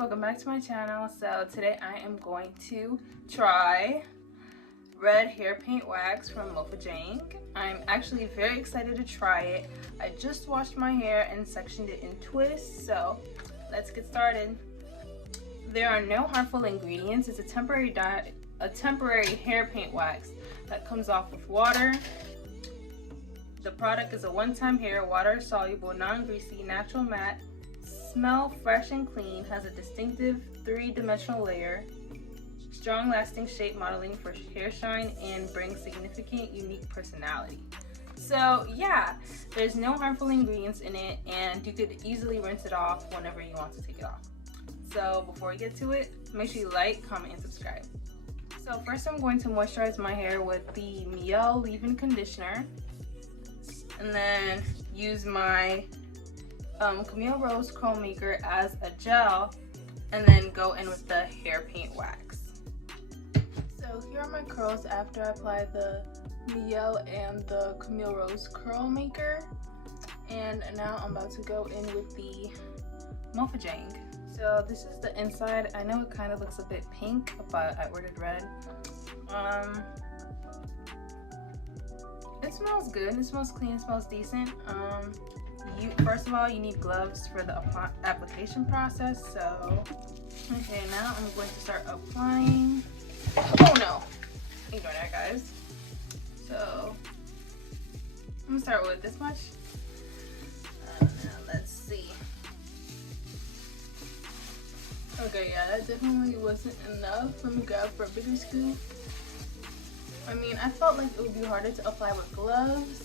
welcome back to my channel. So today I am going to try red hair paint wax from Jang. I'm actually very excited to try it. I just washed my hair and sectioned it in twists, so let's get started. There are no harmful ingredients. It's a temporary hair paint wax that comes off with water. The product is a one-time hair, water-soluble, non-greasy, natural matte, smell fresh and clean, has a distinctive three-dimensional layer, strong lasting shape modeling for hair shine, and brings significant unique personality. So yeah, there's no harmful ingredients in it, and you could easily rinse it off whenever you want to take it off. So before we get to it, make sure you like, comment, and subscribe. So first I'm going to moisturize my hair with the Mielle leave-in conditioner, and then use my Camille Rose Curl Maker as a gel, and then go in with the hair paint wax. So here are my curls after I apply the Mielle and the Camille Rose Curl Maker, and now I'm about to go in with the Jang. So this is the inside. I know it kind of looks a bit pink, but I ordered red. It smells good, it smells clean, it smells decent. First of all, you need gloves for the application process. So, okay, now I'm going to start applying. Oh no, ignore that, guys. So, I'm gonna start with this much. Now let's see. Okay, yeah, that definitely wasn't enough. Let me grab for a bigger scoop. I mean, I felt like it would be harder to apply with gloves,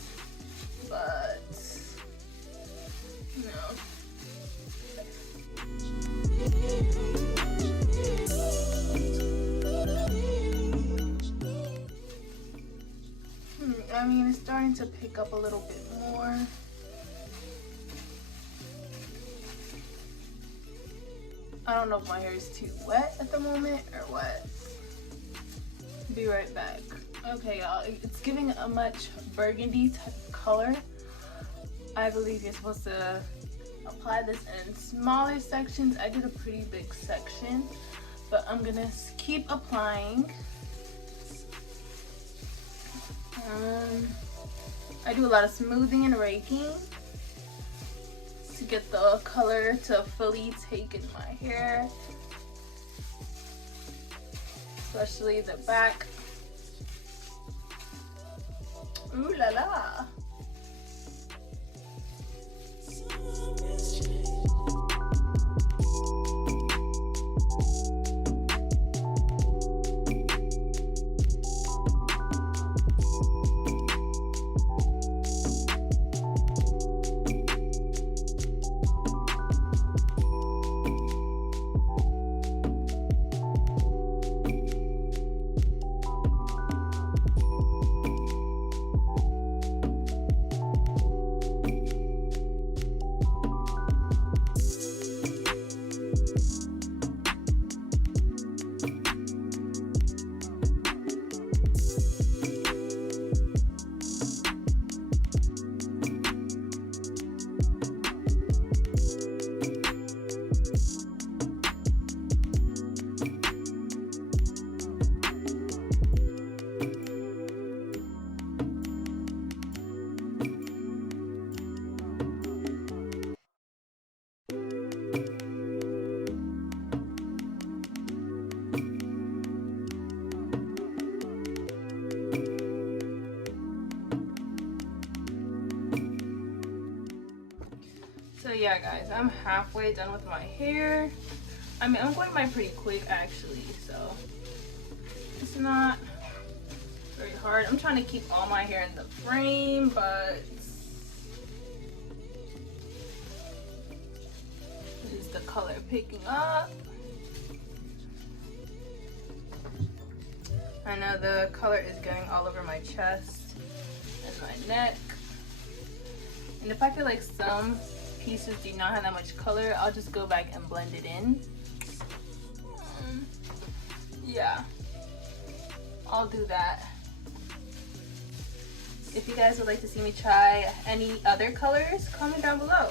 but no. I mean, it's starting to pick up a little bit more. I don't know if my hair is too wet at the moment or what. Be right back. Okay, y'all, it's giving a much burgundy type color. I believe you're supposed to apply this in smaller sections. I did a pretty big section, but I'm gonna keep applying. I do a lot of smoothing and raking to get the color to fully take in my hair, especially the back. Ooh la la. So yeah, guys, I'm halfway done with my hair. I mean, I'm going by pretty quick actually, so it's not very hard. I'm trying to keep all my hair in the frame, but is the color picking up? I know the color is getting all over my chest and my neck. And if I feel like some pieces do not have that much color, I'll just go back and blend it in. Yeah, I'll do that. If you guys would like to see me try any other colors, comment down below.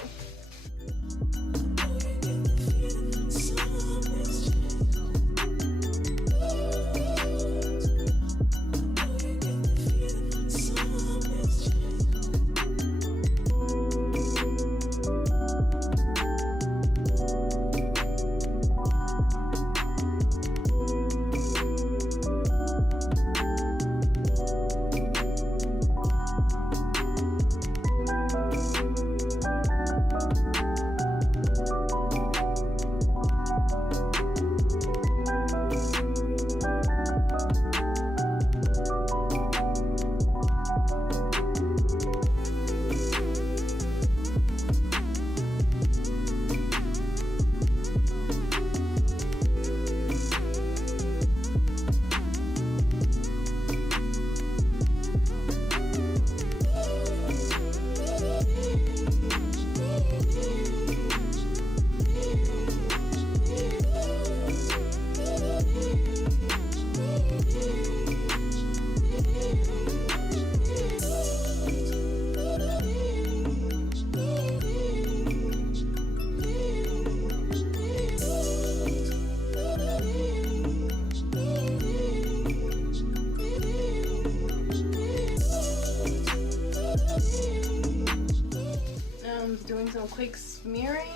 doing some quick smearing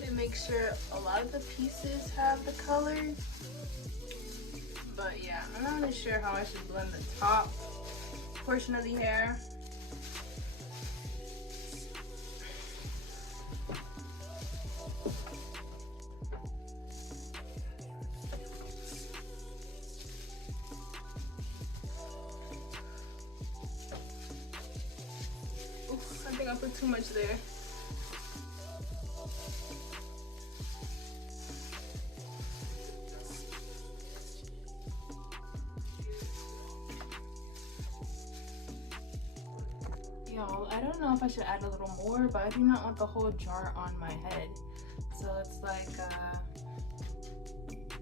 to make sure a lot of the pieces have the colors. But yeah, I'm not really sure how I should blend the top portion of the hair. Oof, I think I put too much there. Y'all, I don't know if I should add a little more, but I do not want the whole jar on my head. So it's like, I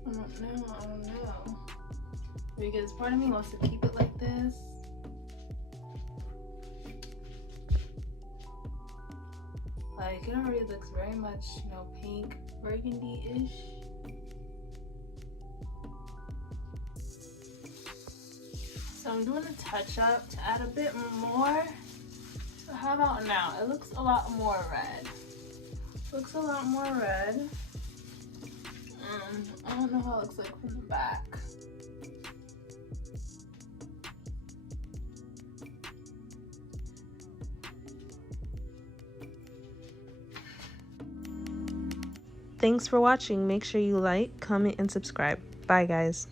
don't know. Because part of me wants to keep it like this. Like, it already looks very much, you know, pink, burgundy-ish. So I'm doing a touch-up to add a bit more. So how about now? It looks a lot more red. Looks a lot more red. I don't know how it looks like from the back. Thanks for watching. Make sure you like, comment, and subscribe. Bye, guys.